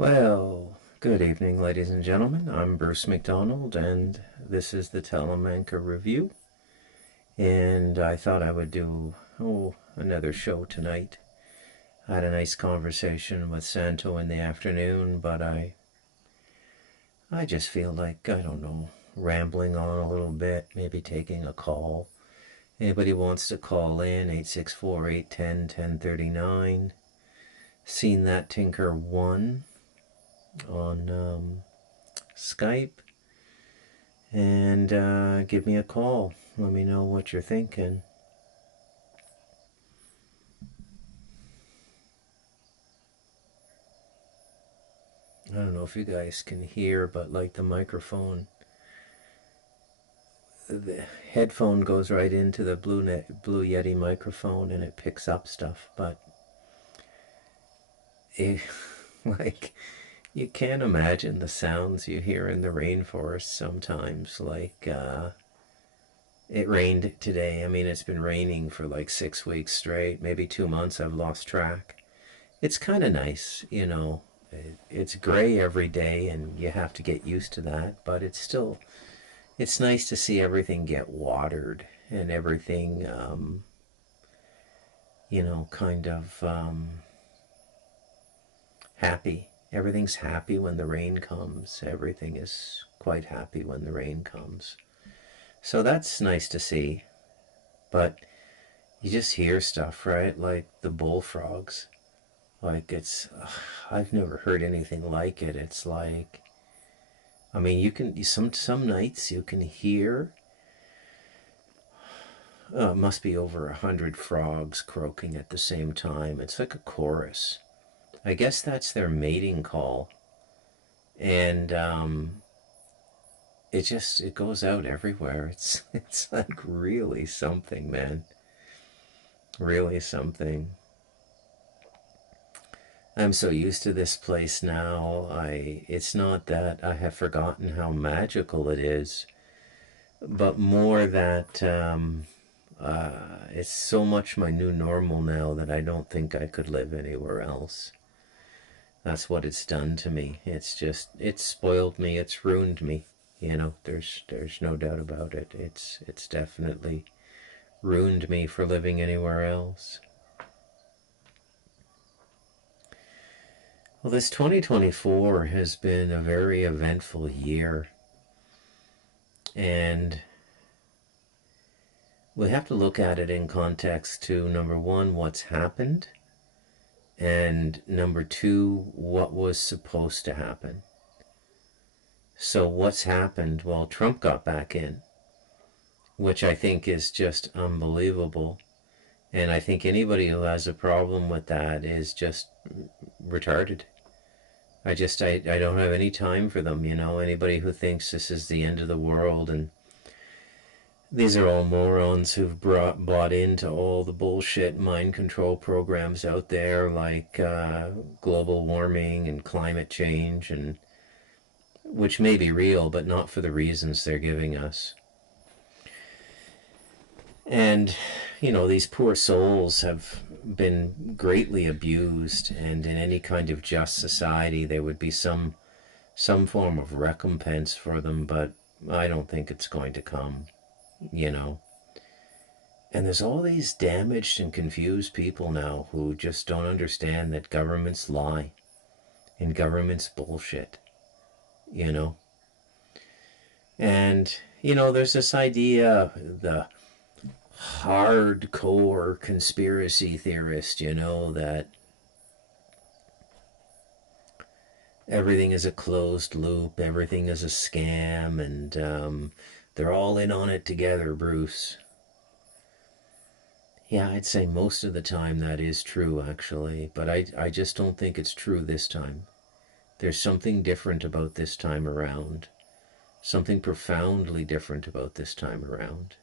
Well, good evening, ladies and gentlemen. I'm Bruce McDonald, and this is the Telemanca Review. And I thought I would do another show tonight. I had a nice conversation with Santo in the afternoon, but I just feel like, I don't know, rambling on a little bit, maybe taking a call. Anybody wants to call in, 864-810-1039. Seen that Tinker 1 on Skype, and give me a call. Let me know what you're thinking. I don't know if you guys can hear, but like the microphone, the headphone goes right into the Blue Yeti microphone and it picks up stuff, but it, like, you can't imagine the sounds you hear in the rainforest sometimes. It rained today. I mean, it's been raining for like 6 weeks straight, maybe 2 months. I've lost track. It's kind of nice, you know. It's gray every day, and you have to get used to that. But it's nice to see everything get watered and everything, kind of happy. Everything's happy when the rain comes. Everything is quite happy when the rain comes. So that's nice to see. But you just hear stuff, right? Like the bullfrogs. Like I've never heard anything like it. It's like, I mean, you can some nights you can hear. It must be over 100 frogs croaking at the same time. It's like a chorus. I guess that's their mating call, and it goes out everywhere. It's like really something, man. Really something. I'm so used to this place now. It's not that I have forgotten how magical it is, but more that it's so much my new normal now that I don't think I could live anywhere else. That's what it's done to me. It's spoiled me. It's ruined me. There's no doubt about it. It's definitely ruined me for living anywhere else. Well, this 2024 has been a very eventful year, and we have to look at it in context to, number one, what's happened, and number two, what was supposed to happen. So what's happened? Well, Trump got back in, which I think is just unbelievable. And I think anybody who has a problem with that is just retarded. I don't have any time for them, anybody who thinks this is the end of the world, and these are all morons who've bought into all the bullshit mind control programs out there, like global warming and climate change, and which may be real, but not for the reasons they're giving us. And, these poor souls have been greatly abused, and in any kind of just society there would be some form of recompense for them, but I don't think it's going to come, And there's all these damaged and confused people now who just don't understand that governments lie and governments bullshit, And, there's this idea, the hardcore conspiracy theorist, that everything is a closed loop, everything is a scam, and they're all in on it together, Bruce. Yeah, I'd say most of the time that is true, actually, but I just don't think it's true this time. There's something different about this time around. Something profoundly different about this time around.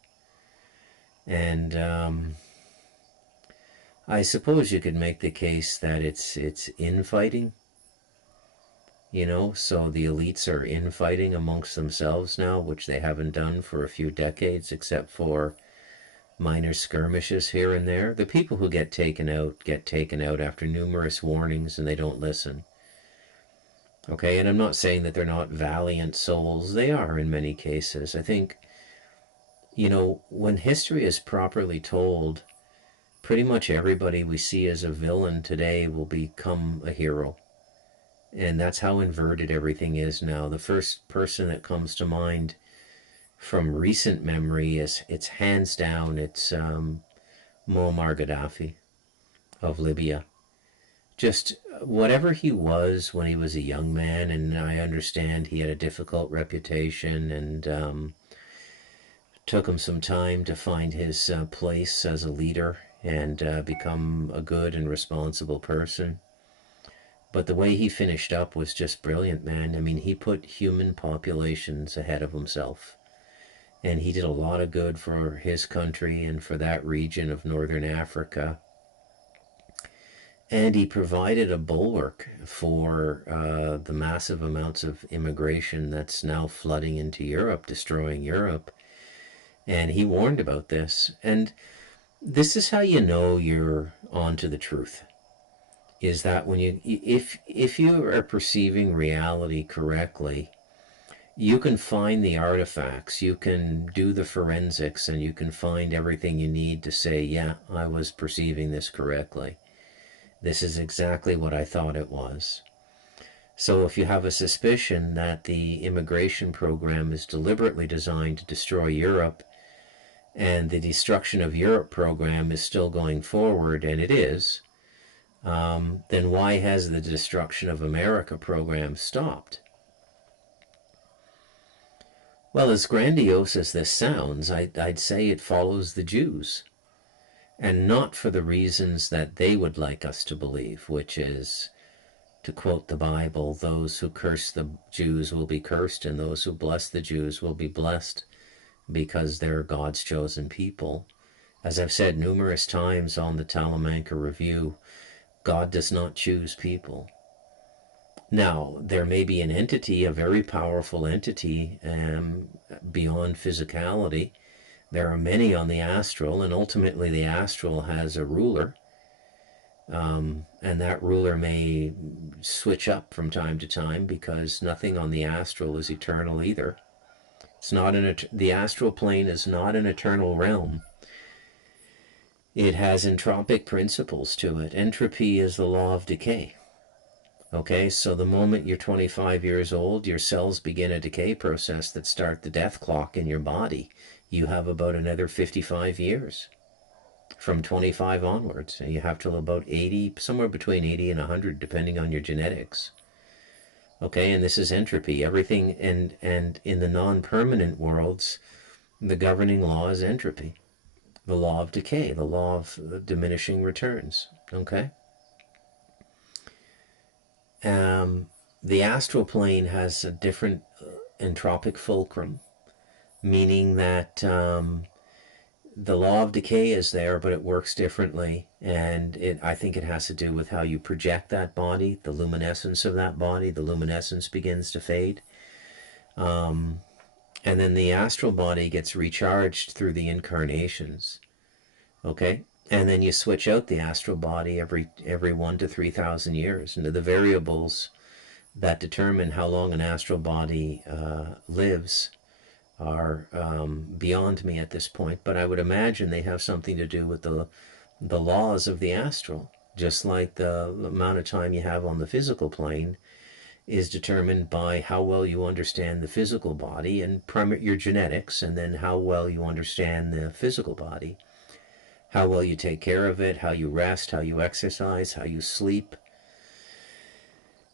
And I suppose you could make the case that it's infighting. So the elites are infighting amongst themselves now, which they haven't done for a few decades, except for minor skirmishes here and there. The people who get taken out after numerous warnings, and they don't listen. Okay, and I'm not saying that they're not valiant souls. They are in many cases. I think, when history is properly told, pretty much everybody we see as a villain today will become a hero. And that's how inverted everything is now. The first person that comes to mind from recent memory is, it's hands down, it's Muammar Gaddafi of Libya. Just whatever he was when he was a young man, and I understand he had a difficult reputation, and took him some time to find his place as a leader and become a good and responsible person. But the way he finished up was just brilliant, man. I mean, he put human populations ahead of himself. And he did a lot of good for his country and for that region of northern Africa. And he provided a bulwark for the massive amounts of immigration that's now flooding into Europe, destroying Europe. And he warned about this. And this is how you know you're onto the truth. Is that when if you are perceiving reality correctly, you can find the artifacts, you can do the forensics, and you can find everything you need to say, yeah, I was perceiving this correctly. This is exactly what I thought it was. So if you have a suspicion that the immigration program is deliberately designed to destroy Europe, and the destruction of Europe program is still going forward, and it is, then why has the destruction of America program stopped? Well, as grandiose as this sounds, I'd say it follows the Jews. And not for the reasons that they would like us to believe, which is, to quote the Bible, those who curse the Jews will be cursed, and those who bless the Jews will be blessed, because they're God's chosen people. As I've said numerous times on the Talamanca Review, God does not choose people. Now, there may be an entity, a very powerful entity, beyond physicality. There are many on the astral, and ultimately the astral has a ruler, and that ruler may switch up from time to time, because nothing on the astral is eternal either. It's not the astral plane is not an eternal realm. It has entropic principles to it. Entropy is the law of decay. Okay, so the moment you're 25 years old, your cells begin a decay process that start the death clock in your body. You have about another 55 years from 25 onwards, and you have till about 80, somewhere between 80 and 100, depending on your genetics. Okay, and this is entropy. Everything, and in the non-permanent worlds, the governing law is entropy, the law of decay, the law of diminishing returns. Okay. The astral plane has a different entropic fulcrum, meaning that the law of decay is there, but it works differently, and I think it has to do with how you project that body, the luminescence of that body. The luminescence begins to fade, and then the astral body gets recharged through the incarnations. Okay, and then you switch out the astral body every 1 to 3,000 years, and the variables that determine how long an astral body lives are beyond me at this point, but I would imagine they have something to do with the laws of the astral, just like the amount of time you have on the physical plane is determined by how well you understand the physical body and your genetics, and then how well you understand the physical body, how well you take care of it, how you rest, how you exercise, how you sleep,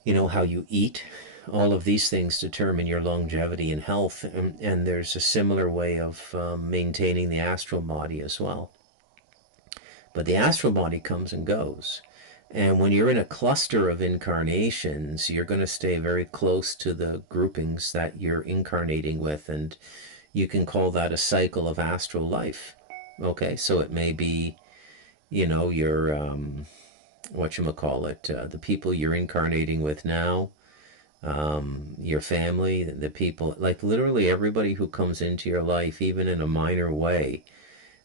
how you eat. All of these things determine your longevity and health, and there's a similar way of maintaining the astral body as well. But the astral body comes and goes. And when you're in a cluster of incarnations, you're going to stay very close to the groupings that you're incarnating with, and you can call that a cycle of astral life. Okay, so it may be, your, the people you're incarnating with now, your family, the people, like literally everybody who comes into your life, even in a minor way,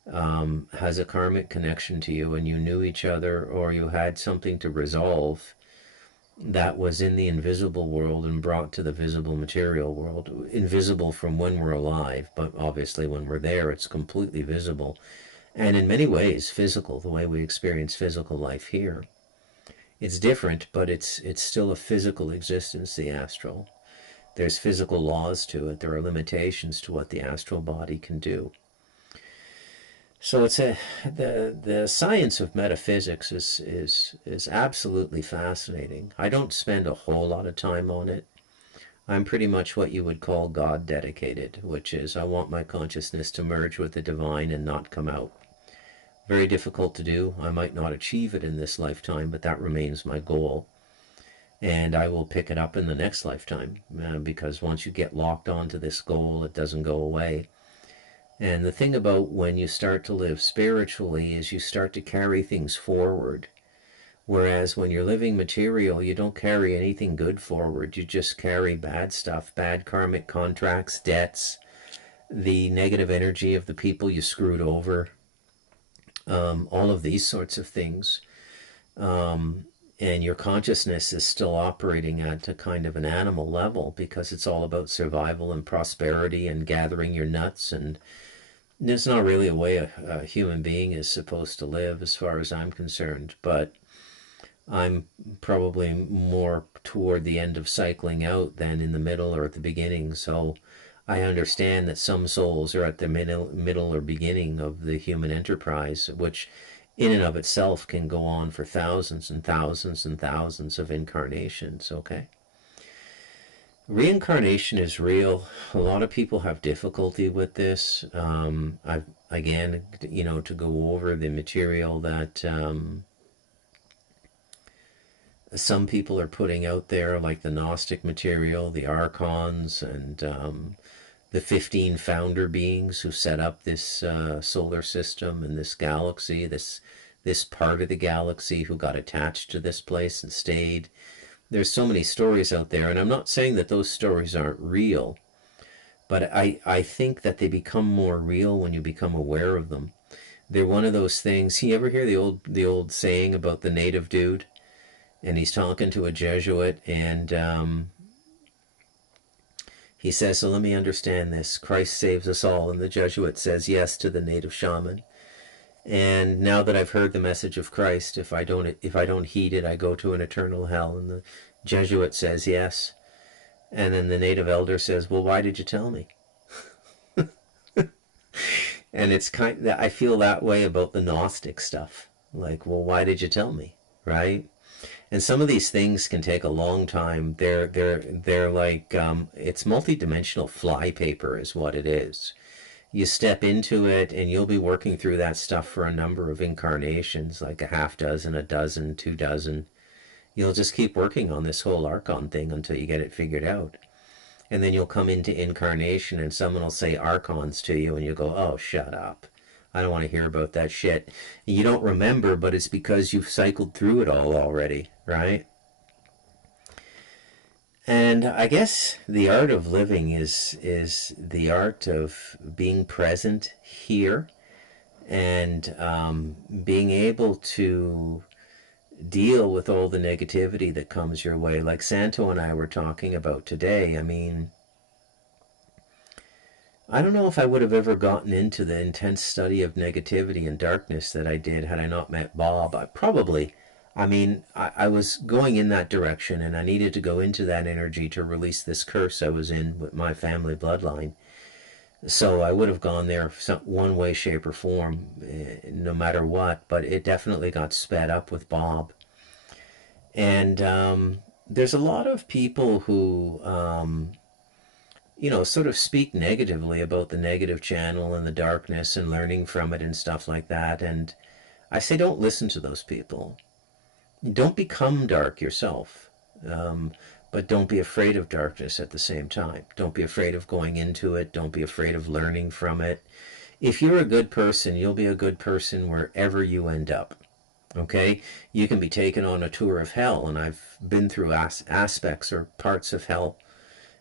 has a karmic connection to you, and you knew each other, or you had something to resolve that was in the invisible world and brought to the visible material world. Invisible from when we're alive, but obviously when we're there, it's completely visible. And in many ways, physical, the way we experience physical life here. It's different, but it's still a physical existence, the astral. There's physical laws to it. There are limitations to what the astral body can do. So it's the science of metaphysics is absolutely fascinating. I don't spend a whole lot of time on it. I'm pretty much what you would call God dedicated, which is I want my consciousness to merge with the divine and not come out. Very difficult to do. I might not achieve it in this lifetime, but that remains my goal. And I will pick it up in the next lifetime, because once you get locked onto this goal, it doesn't go away. And the thing about when you start to live spiritually is you start to carry things forward. Whereas when you're living material, you don't carry anything good forward. You just carry bad stuff, bad karmic contracts, debts, the negative energy of the people you screwed over, all of these sorts of things. And your consciousness is still operating at a kind of an animal level because it's all about survival and prosperity and gathering your nuts. And it's not really a way a human being is supposed to live as far as I'm concerned. But I'm probably more toward the end of cycling out than in the middle or at the beginning. So I understand that some souls are at the middle or beginning of the human enterprise, which in and of itself can go on for thousands and thousands and thousands of incarnations, okay? Reincarnation is real. A lot of people have difficulty with this. Again, to go over the material that some people are putting out there, like the Gnostic material, the Archons, and the 15 founder beings who set up this solar system and this galaxy, this part of the galaxy, who got attached to this place and stayed. There's so many stories out there, and I'm not saying that those stories aren't real, but I think that they become more real when you become aware of them. They're one of those things. You ever hear the old saying about the native dude? And he's talking to a Jesuit, and he says, so let me understand this. Christ saves us all. And the Jesuit says yes to the native shaman. And now that I've heard the message of Christ, if I don't heed it, I go to an eternal hell. And the Jesuit says yes. And then the native elder says, well, why did you tell me? And it's I feel that way about the Gnostic stuff. Like, well, why did you tell me? Right? And some of these things can take a long time. They're like it's multidimensional flypaper is what it is. You step into it and you'll be working through that stuff for a number of incarnations, like a half dozen, a dozen, 2 dozen. You'll just keep working on this whole Archon thing until you get it figured out. And then you'll come into incarnation and someone will say Archons to you and you go, oh, shut up. I don't want to hear about that shit. You don't remember, but it's because you've cycled through it all already, right? And I guess the art of living is the art of being present here and being able to deal with all the negativity that comes your way. Like Santo and I were talking about today. I mean, I don't know if I would have ever gotten into the intense study of negativity and darkness that I did had I not met Bob. I was going in that direction and I needed to go into that energy to release this curse I was in with my family bloodline. So I would have gone there one way, shape, or form, no matter what, but it definitely got sped up with Bob. And there's a lot of people who sort of speak negatively about the negative channel and the darkness and learning from it and stuff like that. And I say, don't listen to those people. Don't become dark yourself. But don't be afraid of darkness at the same time. Don't be afraid of going into it. Don't be afraid of learning from it. If you're a good person, you'll be a good person wherever you end up. Okay? You can be taken on a tour of hell, and I've been through aspects or parts of hell.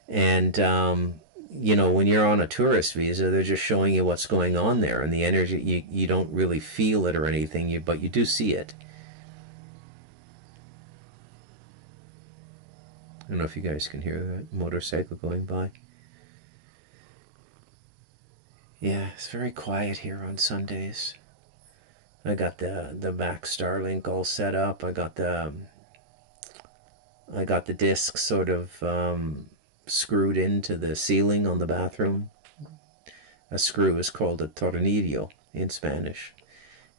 And, when you're on a tourist visa, they're just showing you what's going on there. And the energy, you don't really feel it or anything, but you do see it. I don't know if you guys can hear that motorcycle going by. Yeah, it's very quiet here on Sundays. I got the back Starlink all set up. I got the disc sort of screwed into the ceiling on the bathroom. A screw is called a tornillo in Spanish,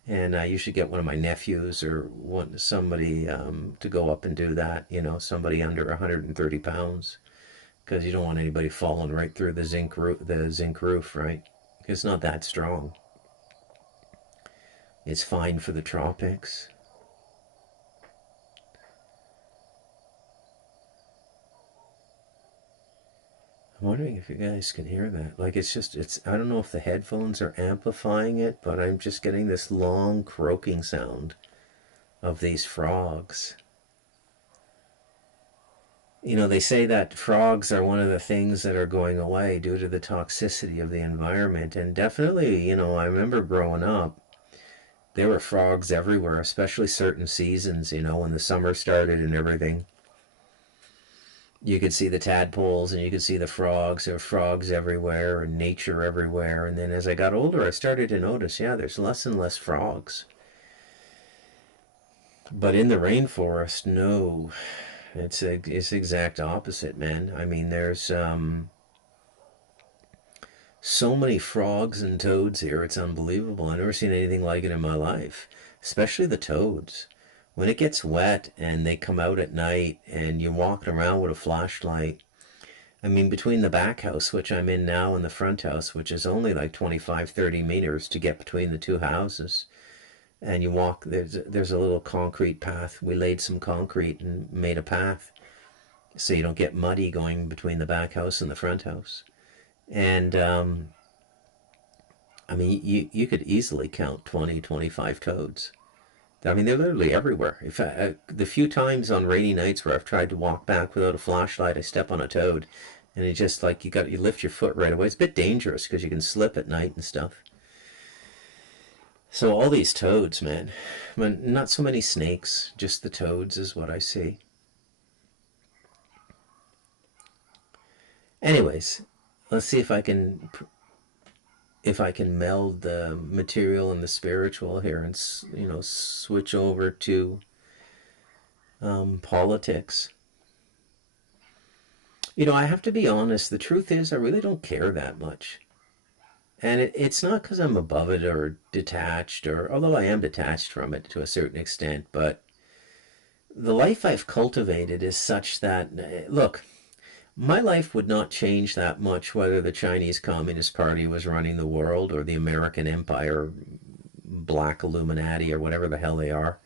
and I usually get one of my nephews or somebody to go up and do that. You know, somebody under 130 pounds, because you don't want anybody falling right through the zinc roof, right? It's not that strong. It's fine for the tropics. I'm wondering if you guys can hear that. Like, I don't know if the headphones are amplifying it, but I'm just getting this long croaking sound of these frogs. You know, they say that frogs are one of the things that are going away due to the toxicity of the environment. And definitely, you know, I remember growing up, there were frogs everywhere, especially certain seasons, you know, when the summer started and everything. You could see the tadpoles and you could see the frogs. There were frogs everywhere and nature everywhere. And then as I got older, I started to notice, yeah, there's less and less frogs. But in the rainforest, no, it's exact opposite, man. I mean, there's so many frogs and toads here. It's unbelievable. I've never seen anything like it in my life, especially the toads. When it gets wet and they come out at night and you're walking around with a flashlight, I mean, between the back house, which I'm in now, and the front house, which is only like 25, 30 meters to get between the two houses, and you walk, there's a little concrete path. We laid some concrete and made a path so you don't get muddy going between the back house and the front house. And I mean, you could easily count 20, 25 toads. I mean, they're literally everywhere. The few times on rainy nights where I've tried to walk back without a flashlight, I step on a toad, and it's just like you lift your foot right away. It's a bit dangerous because you can slip at night and stuff. So all these toads, man, but not so many snakes. Just the toads is what I see. Anyways, let's see if I can meld the material and the spiritual here, and switch over to politics. You know, I have to be honest. The truth is, I really don't care that much, and it's not because I'm above it or detached, or although I am detached from it to a certain extent. But the life I've cultivated is such that, look, my life would not change that much whether the Chinese Communist Party was running the world or the American Empire, Black Illuminati, or whatever the hell they are.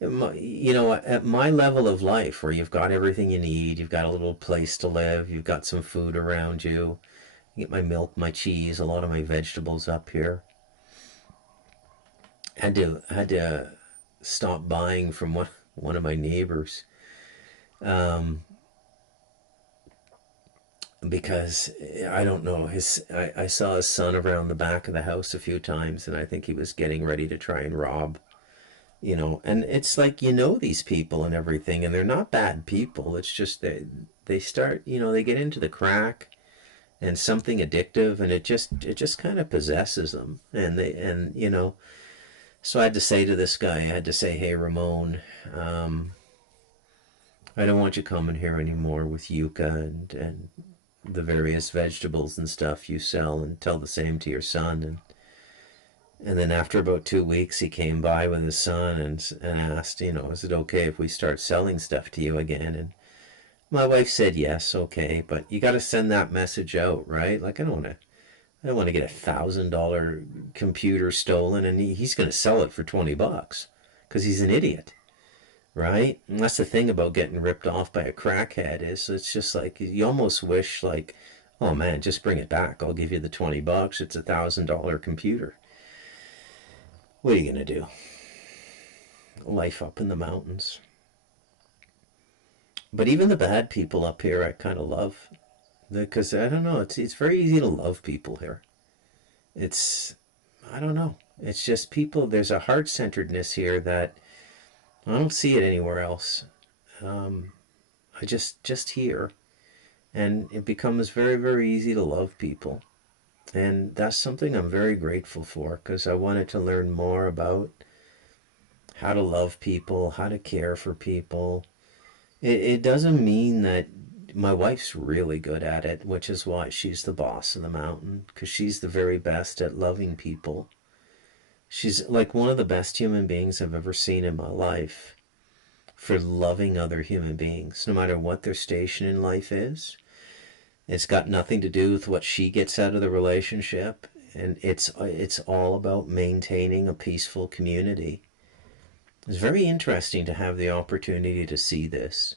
You know, at my level of life, where you've got everything you need, you've got a little place to live, you've got some food around you, I get my milk, my cheese, a lot of my vegetables up here. I had to stop buying from one of my neighbors, um, because I don't know, I saw his son around the back of the house a few times, and I think he was getting ready to try and rob. You know, and it's like, you know, these people and everything, and they're not bad people. It's just they start, you know, they get into the crack and something addictive, and it just kind of possesses them, and you know. So I had to say to this guy, I had to say, hey, Ramon, um, I don't want you coming here anymore with yucca and the various vegetables and stuff you sell, and tell the same to your son. And then after about 2 weeks, he came by with his son and asked, you know, is it okay if we start selling stuff to you again? And my wife said yes, okay, but you got to send that message out, right? Like, I don't want to get $1,000 computer stolen, and he's going to sell it for $20 because he's an idiot, right? And that's the thing about getting ripped off by a crackhead, is it's just like you almost wish, like, oh man, just bring it back. I'll give you the $20. It's $1,000 computer. What are you gonna do? Life up in the mountains. But even the bad people up here, I kind of love, because I don't know. It's very easy to love people here. It's, I don't know. It's just people. There's a heart centeredness here that I don't see it anywhere else. Um, just here. And it becomes very, very easy to love people. And that's something I'm very grateful for, because I wanted to learn more about how to love people, how to care for people. It doesn't mean that my wife's really good at it, which is why she's the boss of the mountain, because she's the very best at loving people. She's like one of the best human beings I've ever seen in my life for loving other human beings, no matter what their station in life is. It's got nothing to do with what she gets out of the relationship, and it's all about maintaining a peaceful community. It's very interesting to have the opportunity to see this,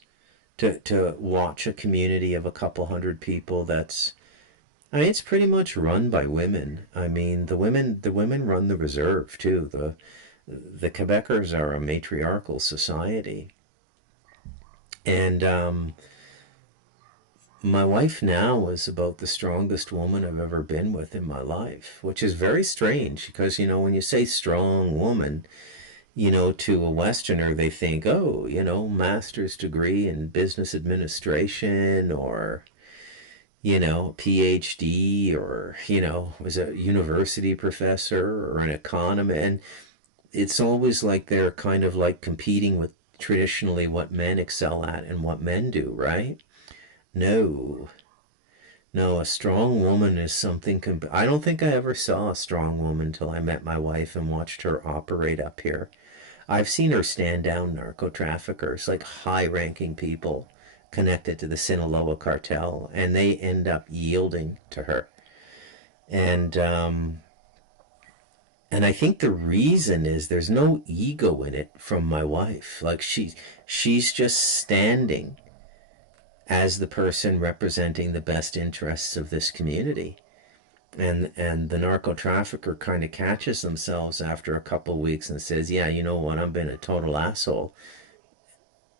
to watch a community of a couple hundred people that's, I mean, it's pretty much run by women. I mean, the women run the reserve too. The Quebecers are a matriarchal society, and my wife now is about the strongest woman I've ever been with in my life, which is very strange because, when you say strong woman, to a Westerner, they think, oh, master's degree in business administration or, PhD or, was a university professor or an economist. And it's always like they're kind of like competing with traditionally what men excel at and what men do, right? No, no, a strong woman is something. I don't think I ever saw a strong woman till I met my wife and watched her operate up here. I've seen her stand down narco traffickers, like high ranking people connected to the Sinaloa cartel, and they end up yielding to her. And and I think the reason is there's no ego in it from my wife. Like she's just standing as the person representing the best interests of this community. And the narco trafficker kind of catches themselves after a couple of weeks and says, yeah, you know what, I've been a total asshole.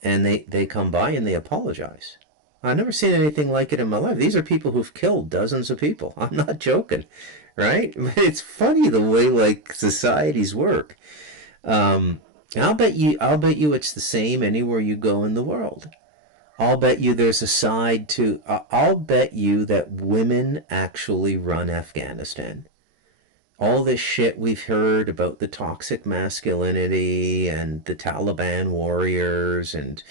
And they come by and they apologize. I've never seen anything like it in my life. These are people who've killed dozens of people. I'm not joking, right? But it's funny the way like societies work. Um, I'll bet you it's the same anywhere you go in the world. I'll bet you there's a side to. I'll bet you that women actually run Afghanistan. All this shit we've heard about the toxic masculinity and the Taliban warriors and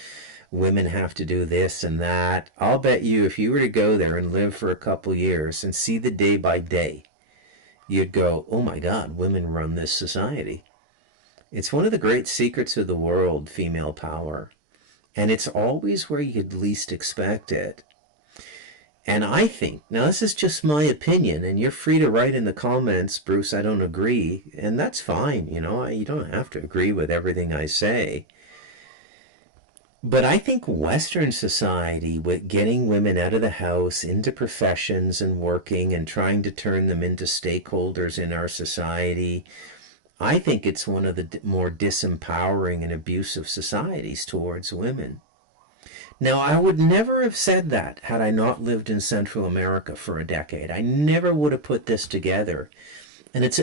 women have to do this and that. I'll bet you if you were to go there and live for a couple years and see the day by day, you'd go, oh my God, women run this society. It's one of the great secrets of the world, female power. And it's always where you'd least expect it. And I think, now this is just my opinion, and you're free to write in the comments, Bruce, I don't agree, and that's fine, you don't have to agree with everything I say. But I think Western society, with getting women out of the house, into professions and working and trying to turn them into stakeholders in our society, I think it's one of the more disempowering and abusive societies towards women. Now, I would never have said that had I not lived in Central America for a decade. I never would have put this together. And it's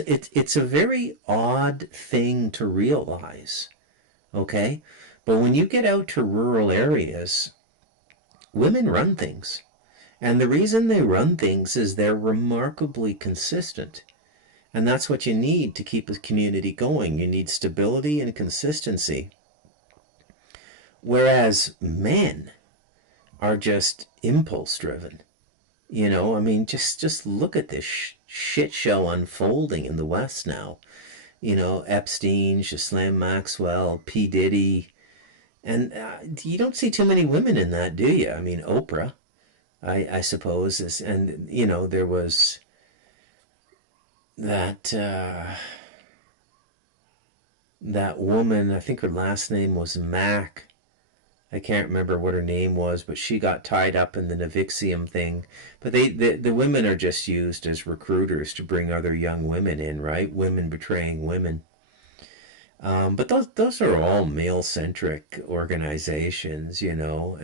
a very odd thing to realize, okay? But when you get out to rural areas, women run things. And the reason they run things is they're remarkably consistent. And that's what you need to keep a community going. You need stability and consistency. Whereas men are just impulse driven. I mean, just look at this shit show unfolding in the West now. Epstein, Ghislaine Maxwell, P. Diddy. And you don't see too many women in that, do you? I mean, Oprah, I suppose. And, there was that woman, I think her last name was Mac. I can't remember what her name was, but she got tied up in the Novixium thing. But the women are just used as recruiters to bring other young women in, right? Women betraying women. But those are all male-centric organizations, and all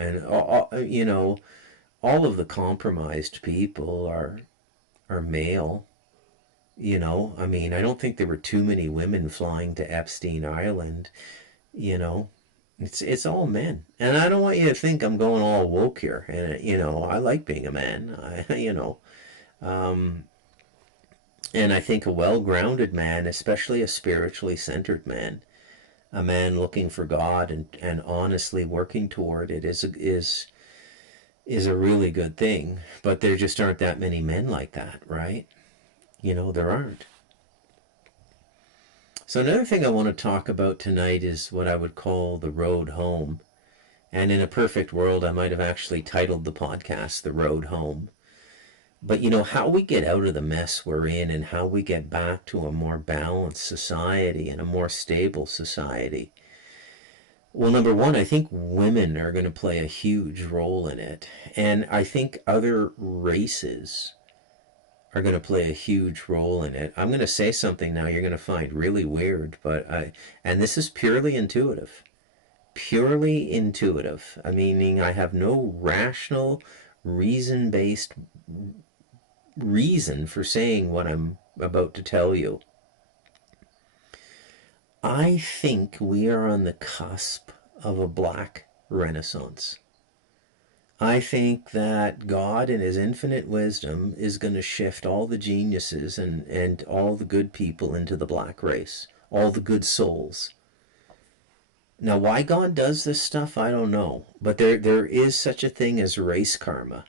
of the compromised people are male. I mean, I don't think there were too many women flying to Epstein Island, you know. It's all men, and I don't want you to think I'm going all woke here. And I like being a man. Um, and I think a well-grounded man, especially a spiritually centered man, a man looking for God and honestly working toward it, is a really good thing. But there just aren't that many men like that, right? There aren't. So another thing I want to talk about tonight is what I would call the road home. And in a perfect world, I might have actually titled the podcast The Road Home. But how we get out of the mess we're in and how we get back to a more balanced society and a more stable society. Well, number one, I think women are going to play a huge role in it. And I think other races are going to play a huge role in it. I'm going to say something now you're going to find really weird, and this is purely intuitive. Purely intuitive. Meaning I have no rational, reason-based reason for saying what I'm about to tell you. I think we are on the cusp of a black renaissance. I think that God, in his infinite wisdom, is going to shift all the geniuses and all the good people into the black race, all the good souls. Now, why God does this stuff, I don't know. But there is such a thing as race karma,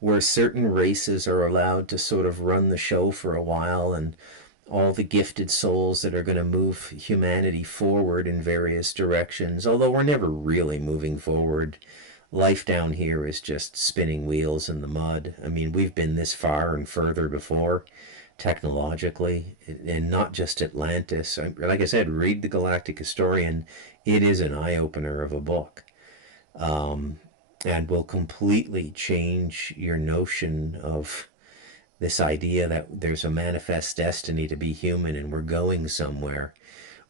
where certain races are allowed to sort of run the show for a while, and all the gifted souls that are going to move humanity forward in various directions, although we're never really moving forward. Life down here is just spinning wheels in the mud. We've been this far and further before, technologically, and not just Atlantis. Like I said, read the Galactic Historian. It is an eye-opener of a book. And will completely change your notion of this idea that there's a manifest destiny to be human and we're going somewhere.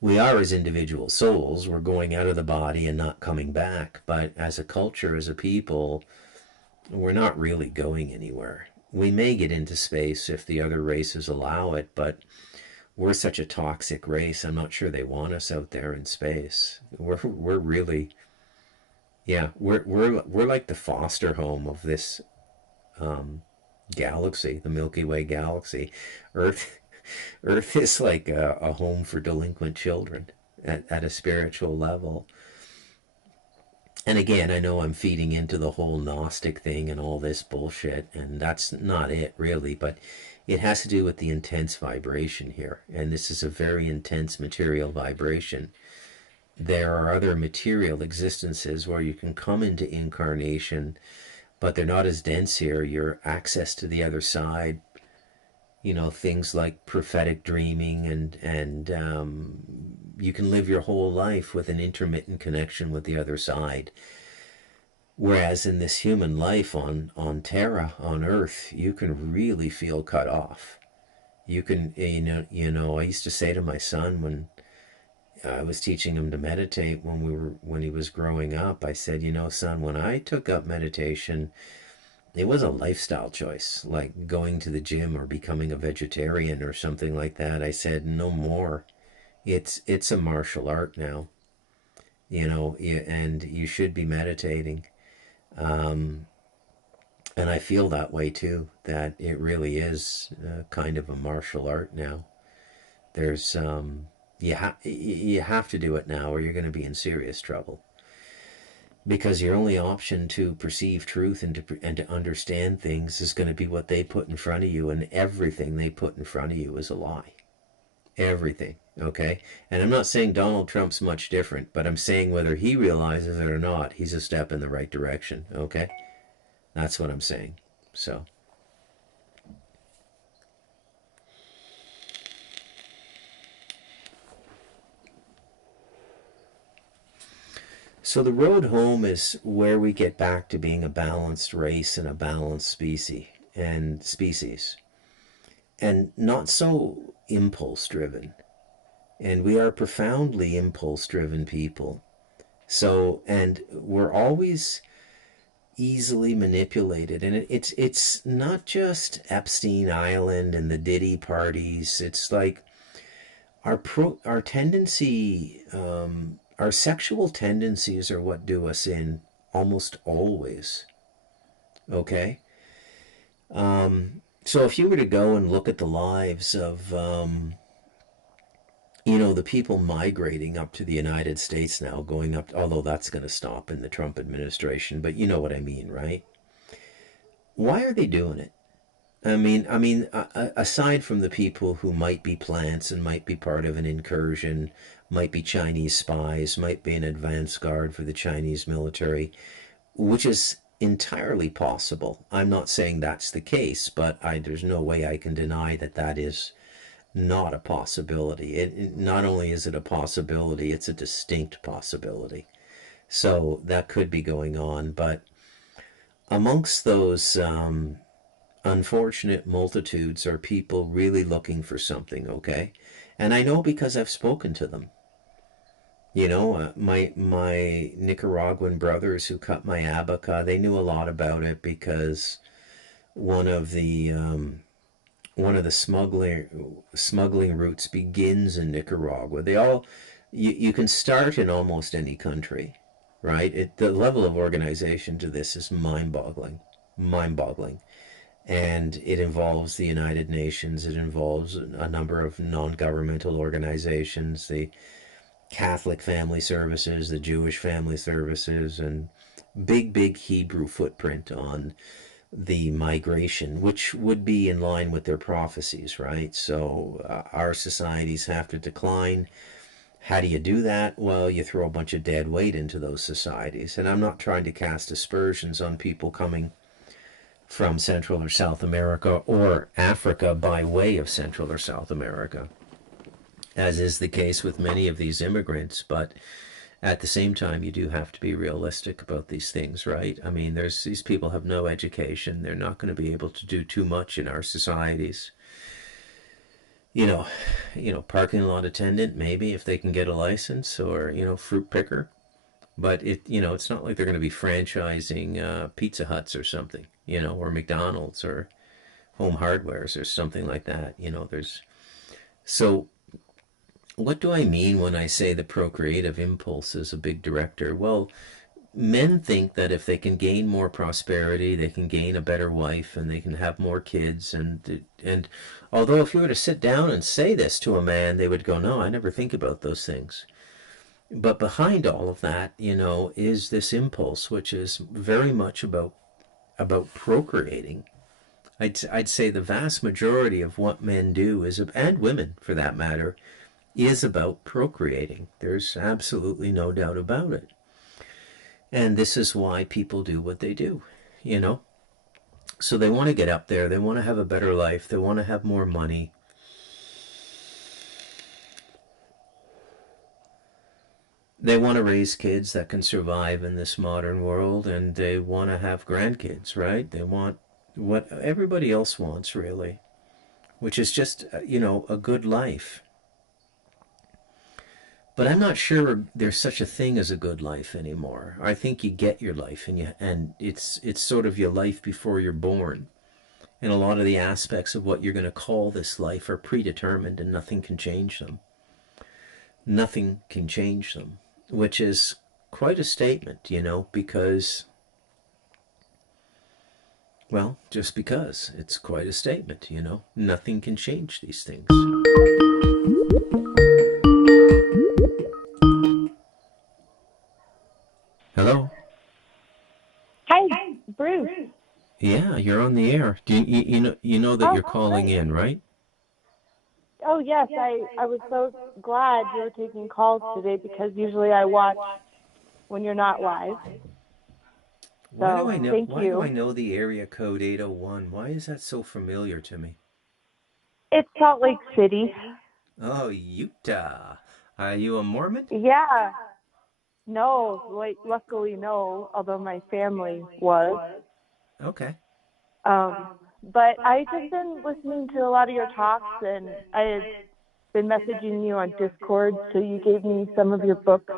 We are, as individual souls, we're going out of the body and not coming back. But as a culture, as a people, we're not really going anywhere. We may get into space if the other races allow it, but we're such a toxic race. I'm not sure they want us out there in space. We're really, yeah, we're like the foster home of this galaxy, the Milky Way galaxy. Earth is like a home for delinquent children at a spiritual level. And again, I know I'm feeding into the whole Gnostic thing and all this bullshit, and that's not it really, but it has to do with the intense vibration here. And this is a very intense material vibration. There are other material existences where you can come into incarnation, but they're not as dense here. Your access to the other side, things like prophetic dreaming, and you can live your whole life with an intermittent connection with the other side. Whereas in this human life on Terra, on Earth, you can really feel cut off. You can, I used to say to my son when I was teaching him to meditate when he was growing up, I said, son, when I took up meditation, it was a lifestyle choice, like going to the gym or becoming a vegetarian or something like that. I said, no more. It's a martial art now, and you should be meditating. And I feel that way too, that it really is kind of a martial art now. There's, you have to do it now or you're going to be in serious trouble. Because your only option to perceive truth and to understand things is going to be what they put in front of you, and everything they put in front of you is a lie. Everything, okay? And I'm not saying Donald Trump's much different, but I'm saying whether he realizes it or not, he's a step in the right direction, okay? That's what I'm saying. So the road home is where we get back to being a balanced race and a balanced species, and not so impulse driven. And we are profoundly impulse driven people. And we're always easily manipulated, and it's not just Epstein Island and the Diddy parties. It's like our tendency, our sexual tendencies are what do us in almost always. Okay? So if you were to go and look at the lives of, the people migrating up to the United States now, going up, although that's going to stop in the Trump administration, but you know what I mean, right? Why are they doing it? Aside from the people who might be plants and might be part of an incursion, might be Chinese spies, might be an advance guard for the Chinese military, which is entirely possible. I'm not saying that's the case, but there's no way I can deny that that is not a possibility. Not only is it a possibility, it's a distinct possibility. So that could be going on, but amongst those unfortunate multitudes are people really looking for something, okay? And I know because I've spoken to them. My Nicaraguan brothers who cut my abaca, they knew a lot about it because one of the smuggling routes begins in Nicaragua. You can start in almost any country, right? The level of organization to this is mind-boggling, and it involves the United Nations. It involves a number of non-governmental organizations, the Catholic Family Services, the Jewish Family Services, and big Hebrew footprint on the migration, which would be in line with their prophecies, right? So our societies have to decline. How do you do that? Well, you throw a bunch of dead weight into those societies. And I'm not trying to cast aspersions on people coming from Central or South America or Africa by way of Central or South America, as is the case with many of these immigrants. But at the same time, you do have to be realistic about these things, right? I mean, these people have no education. They're not going to be able to do too much in our societies. You know, parking lot attendant, maybe if they can get a license, or fruit picker. But it's not like they're going to be franchising Pizza Huts or something, or McDonald's or Home Hardwares or something like that. So what do I mean when I say the procreative impulse is a big director? Well, men think that if they can gain more prosperity, they can gain a better wife, and they can have more kids. And although if you were to sit down and say this to a man, they would go, "No, I never think about those things." But behind all of that, is this impulse, which is very much about procreating. I'd say the vast majority of what men do is, and women for that matter, is about procreating. There's absolutely no doubt about it. And this is why people do what they do, you know? So they want to get up there, they want to have a better life, they want to have more money. They want to raise kids that can survive in this modern world, and they want to have grandkids, right? They want what everybody else wants, really, which is just, a good life. But I'm not sure there's such a thing as a good life anymore. I think you get your life, and it's sort of your life before you're born. And a lot of the aspects of what you're going to call this life are predetermined, and nothing can change them. Nothing can change them, which is quite a statement, because, well, just because it's quite a statement, nothing can change these things. Hello? Hi, Bruce. Yeah, you're on the air. Do you know that Oh, you're calling great. in, right? Oh, yes. I was so glad you were taking calls today because usually I watch when you're not live. Why do I So know thank why do I you. know the area code 801? Why is that so familiar to me? It's Salt Lake City. Oh, Utah. Are you a Mormon? Yeah. No, like luckily no, although my family was. Okay. But I just been listening to a lot of your talks and I had been messaging you on Discord, so you gave me some of your books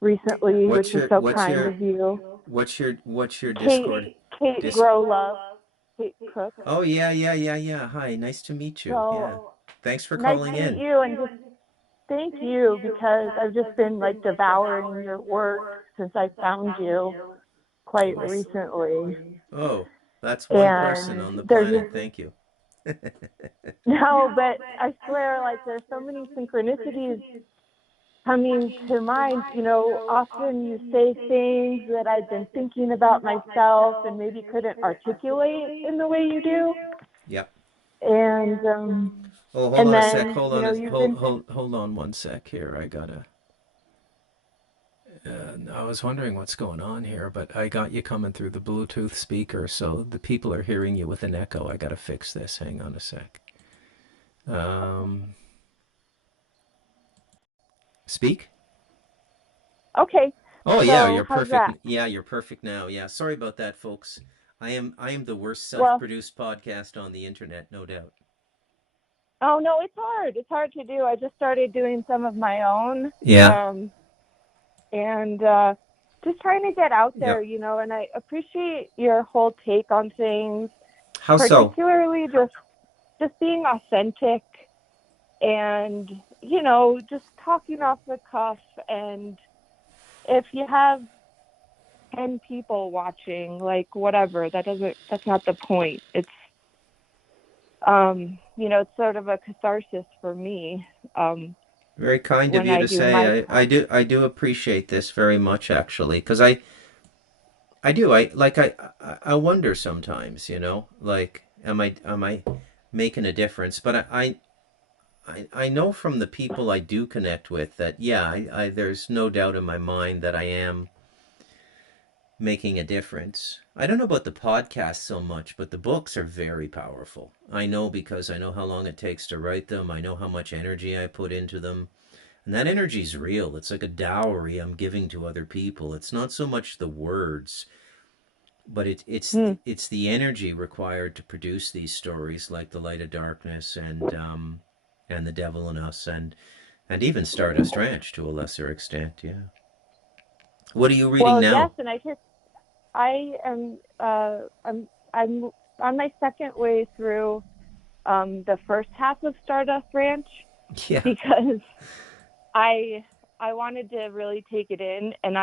recently, What's which is your so what's kind your of you. what's your Kate Discord? Kate Dis Grow Love, Kate Cook. Oh, yeah, yeah, yeah, yeah. Hi, nice to meet you. Yeah. So Thanks for nice calling to meet in. you and just Thank you, because I've just been like devouring your work since I found you quite recently. Oh, that's one person And on the there's planet. just, Thank you. no, but I swear, like, there's so many synchronicities coming to mind. Often you say things that I've been thinking about myself and maybe couldn't articulate in the way you do. Yep. And Oh, hold and on a sec. then, Hold on. you've been, Hold on one sec here. I gotta. I was wondering what's going on here, but I got you coming through the Bluetooth speaker, so the people are hearing you with an echo. I gotta fix this. Hang on a sec. Um, Speak. okay. Oh yeah, So you're how's perfect. that? Yeah, you're perfect now. Yeah, sorry about that, folks. I am the worst Well, self-produced podcast on the internet, no doubt. oh no, it's hard. It's hard to do. I just started doing some of my own, Yeah. and just trying to get out there, Yep. and I appreciate your whole take on things, How so? particularly just being authentic and, just talking off the cuff. And if you have 10 people watching, like, whatever, that's not the point. It's sort of a catharsis for me, Very kind of when you I to do my say. I podcast. do. I do appreciate this very much, actually, because I do. I wonder sometimes. Like, am I making a difference? But I know from the people I do connect with that, yeah, there's no doubt in my mind that I am making a difference. I don't know about the podcast so much, but the books are very powerful. I know because I know how long it takes to write them. I know how much energy I put into them. And that energy's real. It's like a dowry I'm giving to other people. It's not so much the words, but Hmm. it's the energy required to produce these stories like The Light of Darkness and The Devil in Us and even Stardust Ranch to a lesser extent, yeah. What are you reading Well, yes, now? and I am I'm on my second way through the first half of Stardust Ranch, Yeah. because I I wanted to really take it in, and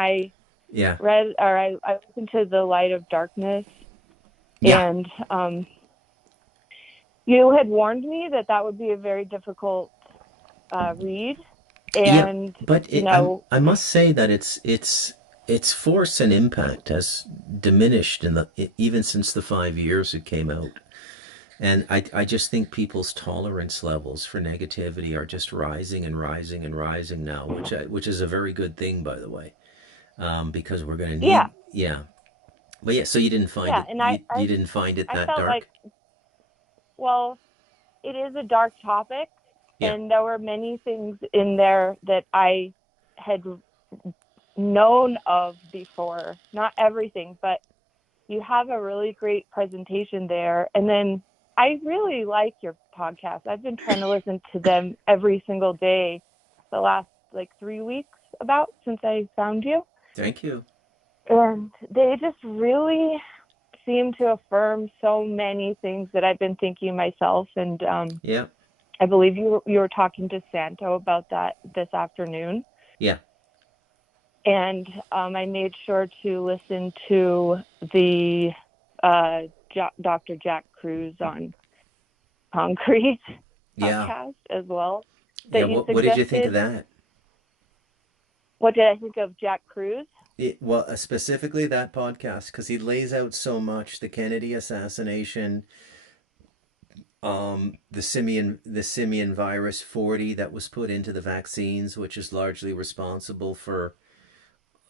Yeah. I listened to The Light of Darkness, Yeah. and you had warned me that that would be a very difficult read, Yeah, and but you know, I must say that its force and impact has diminished in the even since the 5 years it came out, and I just think people's tolerance levels for negativity are just rising and rising and rising now, which is a very good thing, by the way, because we're going to yeah, need, yeah. But yeah, so you didn't find yeah, it and you didn't find it I that felt like, dark? well, it is a dark topic, Yeah, and there were many things in there that I had known of before. Not everything, but you have a really great presentation there. And then I really like your podcast. I've been trying to listen to them every single day the last like 3 weeks, about, since I found you. thank you. And they just really seem to affirm so many things that I've been thinking myself. And Yeah, I believe you were talking to Santo about that this afternoon. yeah, And I made sure to listen to the Dr. Jack Cruz on Concrete yeah, podcast as well yeah. that you What did you think of suggested. that? What did I think of Jack Cruz? Well, specifically that podcast because he lays out so much the Kennedy assassination, the simian virus 40 that was put into the vaccines, which is largely responsible for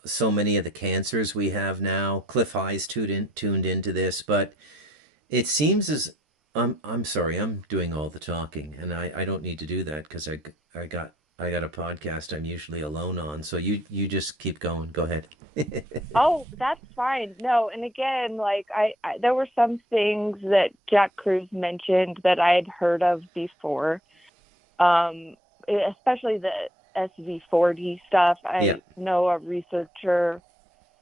so many of the cancers we have now. Cliff High's tuned into this, but it seems as I'm sorry, I'm doing all the talking, and I don't need to do that because I got a podcast I'm usually alone on. So you just keep going. Go ahead. Oh, that's fine. No, and again, like there were some things that Jack Cruz mentioned that I had heard of before, especially the SV40 stuff. Yeah. I know a researcher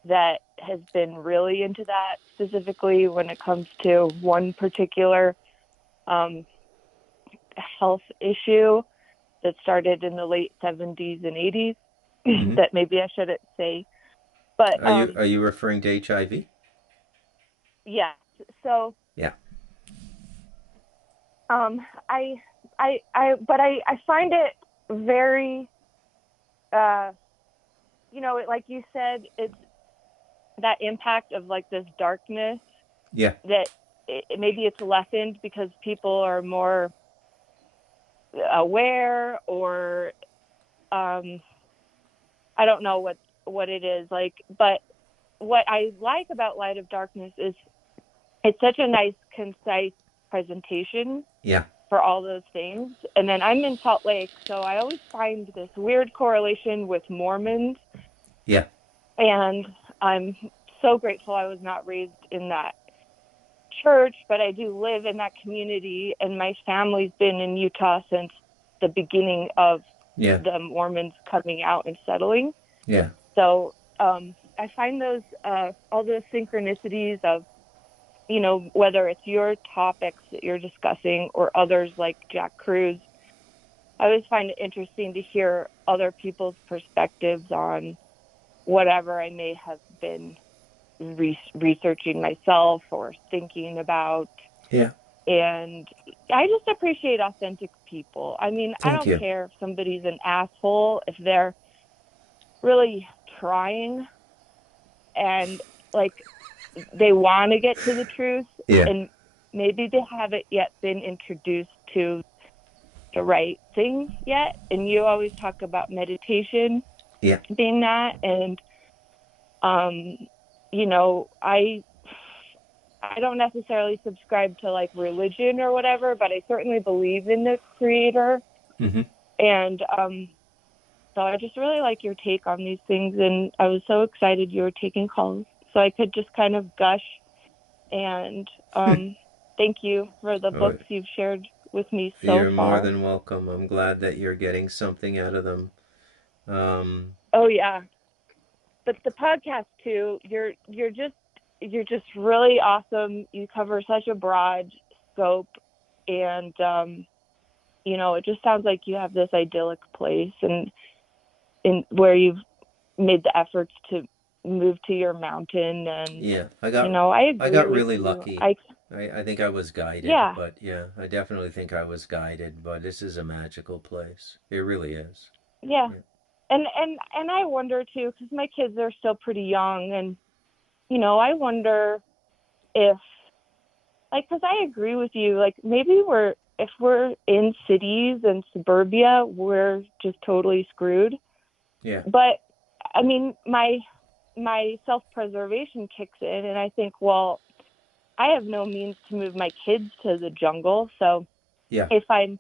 that has been really into that, specifically when it comes to one particular um, health issue. that started in the late 70s and 80s Mm-hmm. that maybe I shouldn't say. But Are you referring to HIV? yes. So Yeah. um, I find it very, uh, like you said, it's that impact of like this darkness Yeah. that maybe it's lessened because people are more aware, or um, I don't know what it is like. But what I like about Light of Darkness is it's such a nice, concise presentation Yeah. for all those things. And then I'm in Salt Lake, so I always find this weird correlation with Mormons. Yeah. And I'm so grateful I was not raised in that church, but I do live in that community, and my family's been in Utah since the beginning of Yeah. the Mormons coming out and settling. Yeah. So I find those all those synchronicities of, whether it's your topics that you're discussing or others like Jack Cruz, I always find it interesting to hear other people's perspectives on whatever I may have been researching myself or thinking about. Yeah. And I just appreciate authentic people. I mean, I Thank don't you. care if somebody's an asshole, if they're really trying and like they want to get to the truth, Yeah. and maybe they haven't yet been introduced to the right thing yet. And you always talk about meditation Yeah. being that. And um you know i I don't necessarily subscribe to like religion or whatever, but I certainly believe in the creator. Mm-hmm. And so I just really like your take on these things, and I was so excited you were taking calls so I could just kind of gush. And thank you for the Oh, books you've shared with me so you're more far. than welcome. I'm glad that you're getting something out of them. Um, Oh yeah, but the podcast too, you're just really awesome. You cover such a broad scope, and it just sounds like you have this idyllic place, and in where you've made the efforts to move to your mountain. And yeah, I I agree got with really you. lucky. I I think I was guided, Yeah, but yeah, I definitely think I was guided. But this is a magical place. It really is. yeah. Yeah. And I wonder too, because my kids are still pretty young, and I wonder if, like, because I agree with you, like maybe if we're in cities and suburbia, we're just totally screwed. Yeah. But I mean, my self-preservation kicks in, and I think, well, I have no means to move my kids to the jungle, so Yeah. if I'm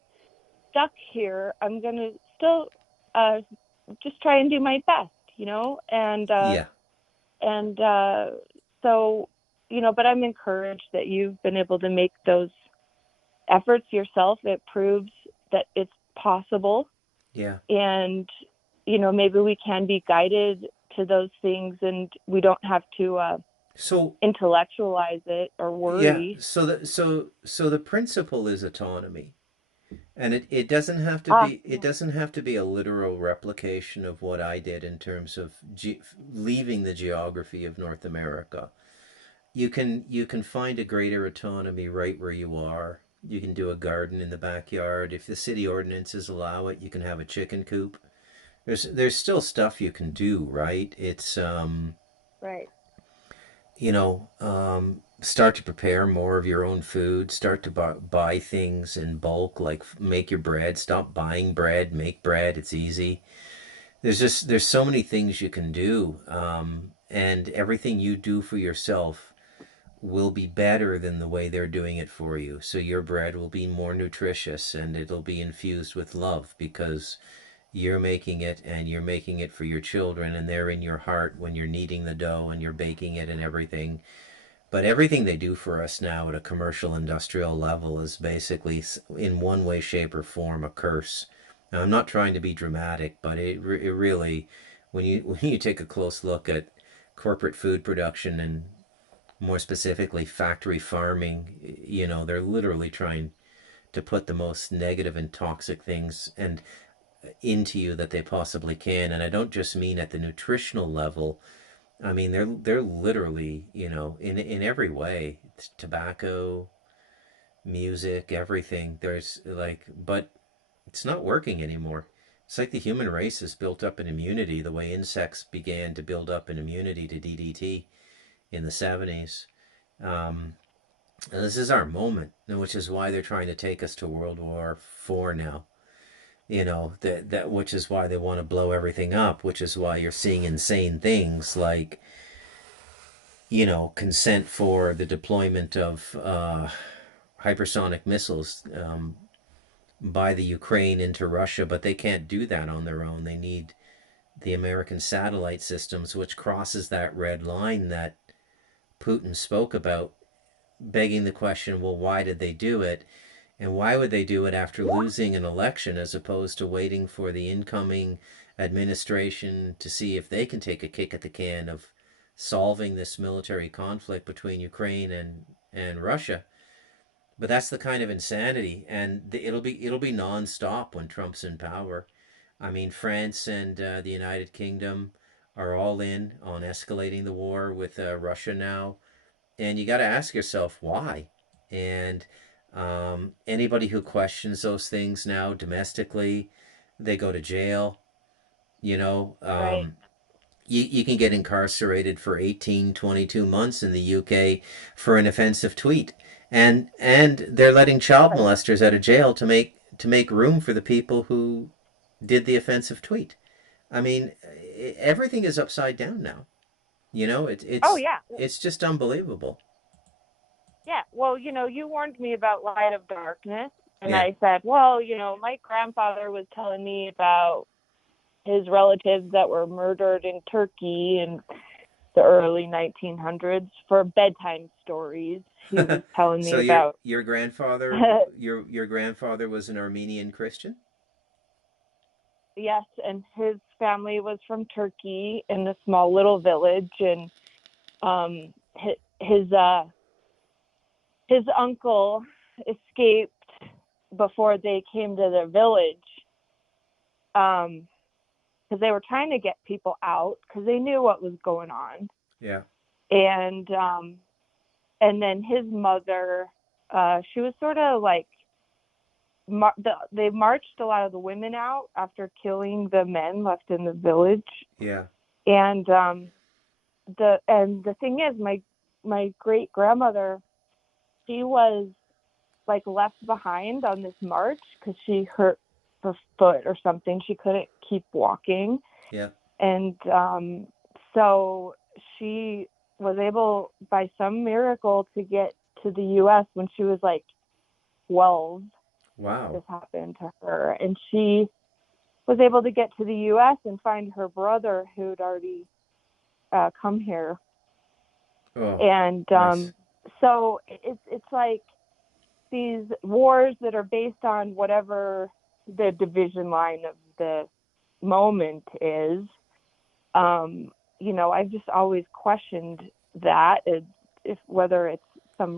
stuck here, I'm gonna still uh, just try and do my best, and Yeah. so but I'm encouraged that you've been able to make those efforts yourself. It proves that it's possible, Yeah. and maybe we can be guided to those things, and we don't have to So intellectualize it or yeah. worry. So the principle is autonomy. And it doesn't have to Ah, be it doesn't have to be a literal replication of what I did in terms of leaving the geography of North America. You can find a greater autonomy right where you are. You can do a garden in the backyard. If the city ordinances allow it, you can have a chicken coop. There's still stuff you can do, right? It's right. start to prepare more of your own food, start to buy things in bulk, like make your bread, stop buying bread, make bread, it's easy. There's so many things you can do, and everything you do for yourself will be better than the way they're doing it for you. So your bread will be more nutritious and it'll be infused with love because you're making it and you're making it for your children and they're in your heart when you're kneading the dough and you're baking it and everything. But everything they do for us now at a commercial industrial level is basically, in one way, shape, or form, a curse. Now, I'm not trying to be dramatic, but it really, when you take a close look at corporate food production and more specifically factory farming, they're literally trying to put the most negative and toxic things. And into you that they possibly can. And I don't just mean at the nutritional level. I mean, they're literally, in every way. It's tobacco, music, everything. There's like, but it's not working anymore. It's like the human race has built up an immunity the way insects began to build up an immunity to DDT in the 70s. Um, and this is our moment, which is why they're trying to take us to World War IV now. That which is why they want to blow everything up, which is why you're seeing insane things like consent for the deployment of hypersonic missiles by the Ukraine into Russia, but they can't do that on their own. They need the American satellite systems, which crosses that red line that Putin spoke about, begging the question, well, why did they do it? And why would they do it after losing an election as opposed to waiting for the incoming administration to see if they can take a kick at the can of solving this military conflict between Ukraine and Russia? But that's the kind of insanity, and it'll be nonstop when Trump's in power. I mean, France and the United Kingdom are all in on escalating the war with Russia now, and you got to ask yourself why. And anybody who questions those things now domestically, they go to jail. You know, Right. um, you can get incarcerated for 18, 22 months in the UK for an offensive tweet. And they're letting child Right. molesters out of jail to make room for the people who did the offensive tweet. I mean, everything is upside down now. It, Oh it's yeah. it's just unbelievable. Yeah. Well, you warned me about Light of Darkness, and Yeah. I said, well, my grandfather was telling me about his relatives that were murdered in Turkey in the early 1900s for bedtime stories. He was telling So me your about your grandfather your grandfather was an Armenian Christian? yes, and his family was from Turkey in a small little village, and his uncle escaped before they came to their village, because they were trying to get people out because they knew what was going on, Yeah. and then his mother, she was sort of like they marched a lot of the women out after killing the men left in the village, Yeah. and the thing is, my great grandmother, she was like left behind on this march because she hurt her foot or something. She couldn't keep walking, Yeah. and so she was able, by some miracle, to get to the U.S. when she was like 12. Wow. This happened to her, and she was able to get to the U.S. and find her brother who'd already come here, Oh, and that's so it's like these wars that are based on whatever the division line of the moment is. I've just always questioned that, if whether it's some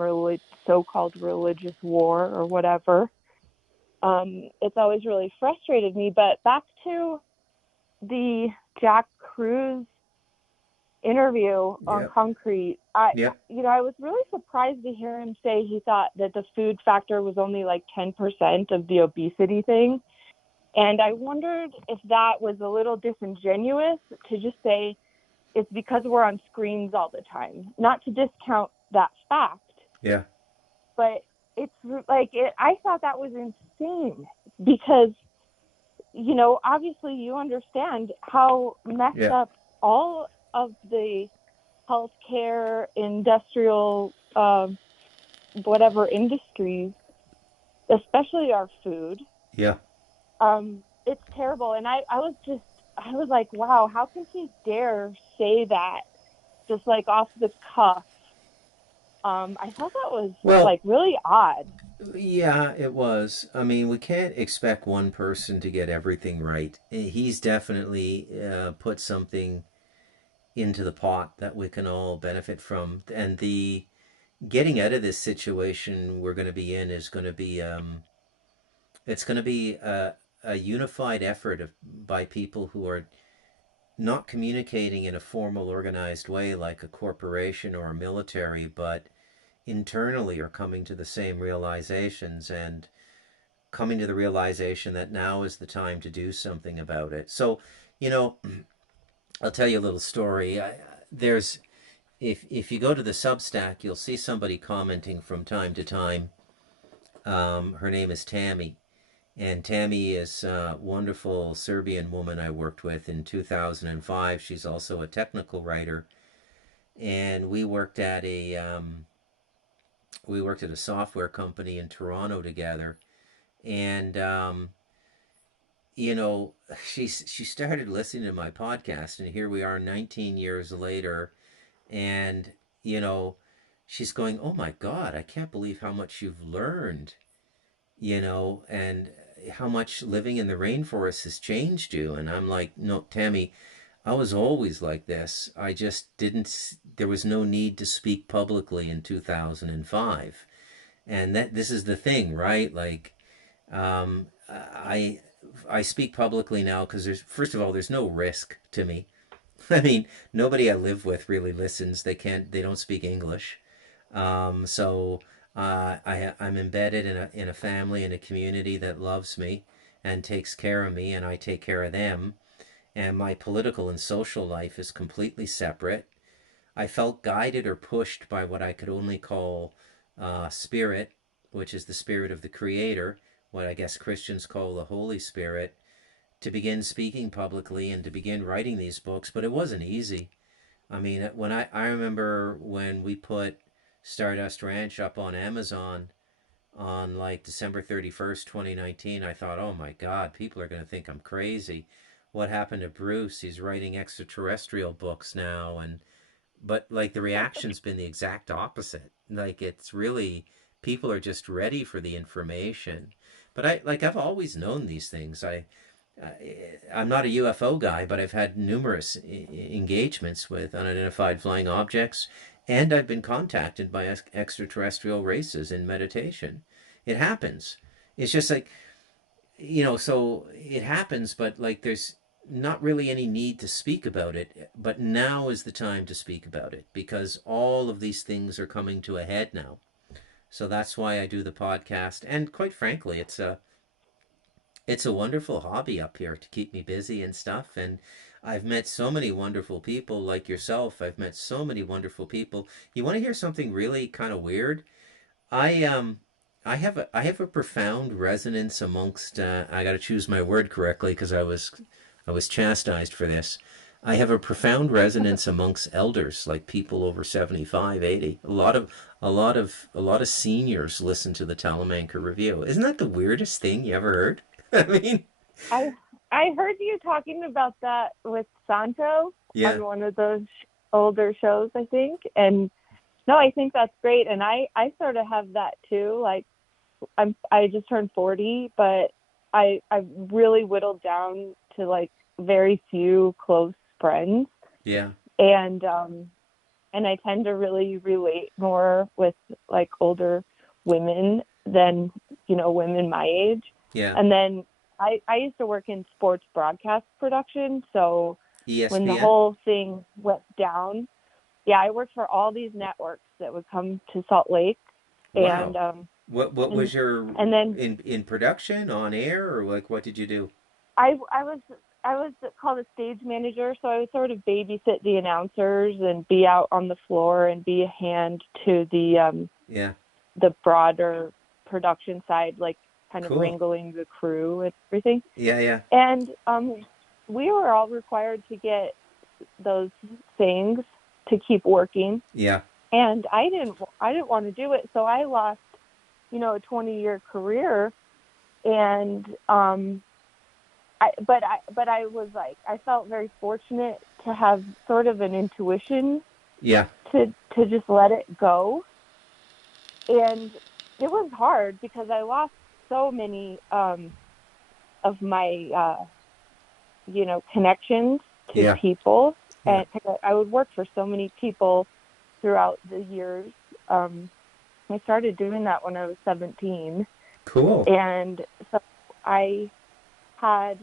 so-called religious war or whatever. It's always really frustrated me. But back to the Jack Cruz interview on yep. Concrete, I Yep. I was really surprised to hear him say he thought that the food factor was only like 10% of the obesity thing. And I wondered if that was a little disingenuous to just say it's because we're on screens all the time. Not to discount that fact, Yeah. but it's like I thought that was insane because obviously you understand how messed Yeah. up all of the healthcare, industrial, whatever industries, especially our food. Yeah. It's terrible. And I was like, wow, how can he dare say that just like off the cuff? I thought that was Well, like really odd. yeah, it was. I mean, we can't expect one person to get everything right. He's definitely put something into the pot that we can all benefit from. And the getting out of this situation we're going to be in is going to be it's going to be a unified effort by people who are not communicating in a formal, organized way like a corporation or a military, but internally are coming to the same realizations and coming to the realization that now is the time to do something about it. So, you know, I'll tell you a little story. There's if you go to the Substack, you'll see somebody commenting from time to time. Her name is Tammy, and Tammy is a wonderful Serbian woman I worked with in 2005. She's also a technical writer, and we worked at a software company in Toronto together. And you know, she started listening to my podcast, and here we are, 19 years later, and you know, she's going, "Oh my God, I can't believe how much you've learned." And how much living in the rainforest has changed you. And I'm like, no, Tammy, I was always like this. I just didn't, there was no need to speak publicly in 2005. And that, this is the thing, right? Like, I speak publicly now because first of all, there's no risk to me. I mean, nobody I live with really listens. They don't speak English. I'm embedded in a family, in a community that loves me and takes care of me, and I take care of them. And my political and social life is completely separate. I felt guided or pushed by what I could only call spirit, which is the spirit of the Creator, what I guess Christians call the Holy Spirit, to begin speaking publicly and to begin writing these books. But it wasn't easy. I mean, I remember when we put Stardust Ranch up on Amazon on like December 31st, 2019, I thought, oh my God, people are going to think I'm crazy. What happened to Bruce? He's writing extraterrestrial books now. But like the reaction's been the exact opposite. Like it's really, people are just ready for the information. But I've always known these things. I'm not a UFO guy, but I've had numerous engagements with unidentified flying objects, and I've been contacted by extraterrestrial races in meditation. It happens. It's just like, so it happens, but like there's not really any need to speak about it. But now is the time to speak about it because all of these things are coming to a head now. So that's why I do the podcast. And quite frankly, it's a wonderful hobby up here to keep me busy and stuff. And I've met so many wonderful people like yourself. I've met so many wonderful people. You want to hear something really kind of weird? I I have a profound resonance amongst. I got to choose my word correctly because I was chastised for this. I have a profound resonance amongst elders, like people over 75, 80. A lot of seniors listen to the Talamanca Review. Isn't that the weirdest thing you ever heard? I mean, I I heard you talking about that with Santo yeah, on one of those older shows, I think. And no, I think that's great. And I sort of have that too. Like I just turned 40, but I really whittled down to like very few close friends. yeah, And and I tend to really relate more with like older women than, women my age. yeah. And then I used to work in sports broadcast production. So when the ESPN? whole thing went down, yeah, I worked for all these networks that would come to Salt Lake. And Wow. What and was your and then in production on air or like what did you do? I was called a stage manager, so I would sort of babysit the announcers and be out on the floor and be a hand to Yeah, the broader production side, like kind of cool. wrangling the crew and everything. Yeah, yeah, And we were all required to get those things to keep working, yeah, and I didn't want to do it, so I lost, a 20-year career. And but I was like, I felt very fortunate to have sort of an intuition yeah, to just let it go. And it was hard because I lost so many of my connections to yeah, people. yeah. And I would work for so many people throughout the years. I started doing that when I was 17, Cool. and so I had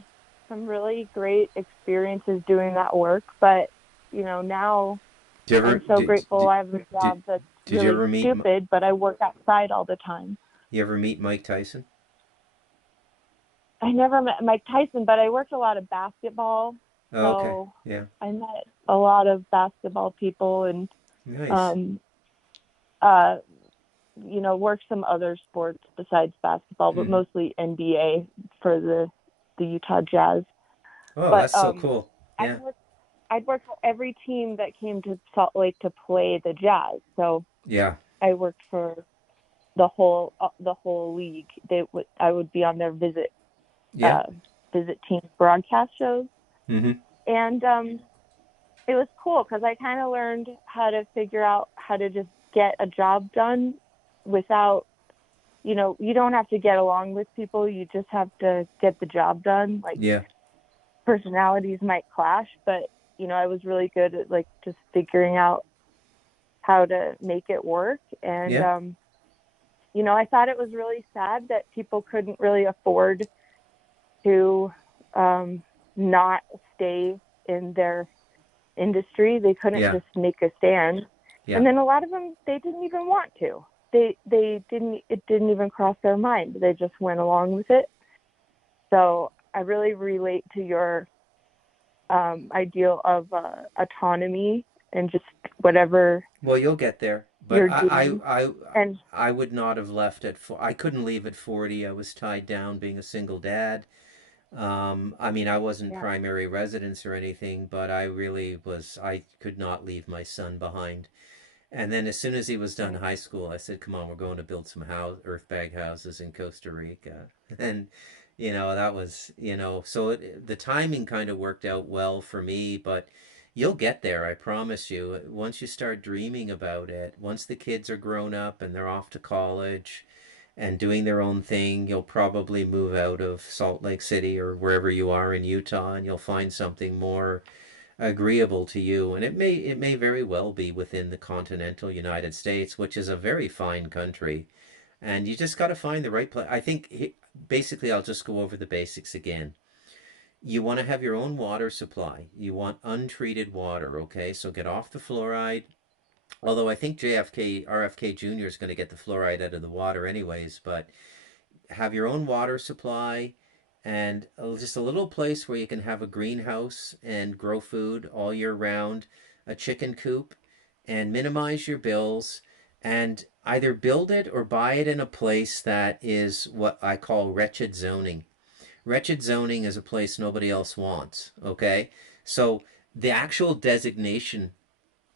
some really great experiences doing that work, but now Did you ever I'm so grateful I have a did, job that's did you really ever meet stupid, but I work outside all the time. you ever meet Mike Tyson? I never met Mike Tyson, but I worked a lot of basketball, Oh, okay. so Yeah. I met a lot of basketball people and Nice. um uh worked some other sports besides basketball, but Hmm. mostly NBA for the Utah Jazz. Oh, But that's so cool. I'd Yeah. work I'd worked for every team that came to Salt Lake to play the Jazz. So Yeah. I worked for the whole league. I would be on their Yeah. uh, visit team broadcast shows, Hmm. and it was cool because I kind of learned how to figure out how to just get a job done without, you don't have to get along with people. You just have to get the job done. Like Yeah. personalities might clash, but I was really good at like just figuring out how to make it work. And Yeah. I thought it was really sad that people couldn't really afford to not stay in their industry. They couldn't Yeah. just make a stand. Yeah. And then a lot of them, they didn't even want to. They didn't. It didn't even cross their mind. They just went along with it. So I really relate to your ideal of autonomy and just whatever Well, you'll get there. But you're doing. And I would not have left at I couldn't leave at 40. I was tied down being a single dad. I mean, I wasn't yeah, primary residence or anything, but I really was, I could not leave my son behind. And then as soon as he was done right, high school, I said, "Come on, we're going to build some earth bag houses in Costa Rica." And that was, so the timing kind of worked out well for me, but you'll get there, I promise you. Once you start dreaming about it, once the kids are grown up and they're off to college and doing their own thing, you'll probably move out of Salt Lake City or wherever you are in Utah, and you'll find something more agreeable to you, and it may very well be within the continental United States, which is a very fine country, and you just got to find the right place. I think basically I'll just go over the basics again. You want to have your own water supply. You want untreated water, okay? So get off the fluoride. Although I think JFK RFK Jr. is going to get the fluoride out of the water anyways, but have your own water supply and just a little place where you can have a greenhouse and grow food all year round, a chicken coop, and minimize your bills, and either build it or buy it in a place that is what I call wretched zoning. Wretched zoning is a place nobody else wants, okay? So the actual designation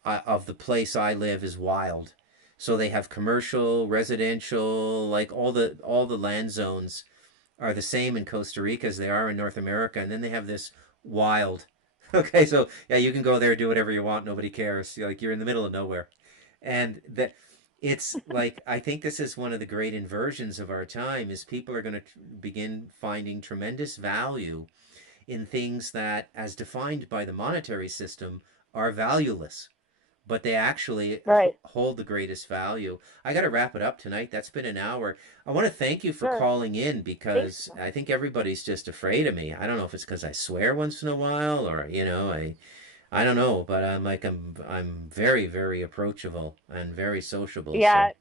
of the place I live is wild. So they have commercial, residential, like all the land zones are the same in Costa Rica as they are in North America, and then they have this wild. Okay, so yeah, you can go there, do whatever you want, nobody cares. Like you're in the middle of nowhere, and that it's like I think this is one of the great inversions of our time is people are going to begin finding tremendous value in things that, as defined by the monetary system, are valueless, but they actually right, hold the greatest value. I got to wrap it up tonight. That's been an hour. I want to thank you for sure. calling in Thank because you. I think everybody's just afraid of me. I don't know if it's because I swear once in a while or I don't know, but I'm very very approachable and very sociable. So Yeah,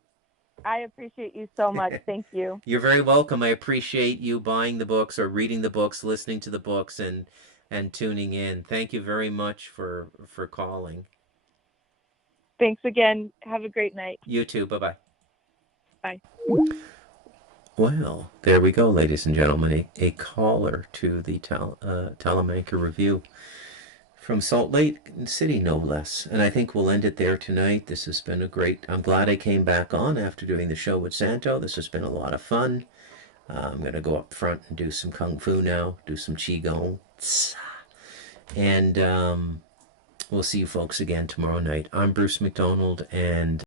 I appreciate you so much. Thank you. you're very welcome. I appreciate you buying the books or reading the books, listening to the books, and tuning in. Thank you very much for calling. Thanks again. Have a great night. You too. Bye bye. Bye. Well, there we go, ladies and gentlemen. A caller to the Talamanca Review from Salt Lake City, no less. And I think we'll end it there tonight. This has been a great. I'm glad I came back on after doing the show with Santo. This has been a lot of fun. I'm going to go up front and do some kung fu now, do some qigong. And we'll see you folks again tomorrow night. I'm Bruce McDonald, and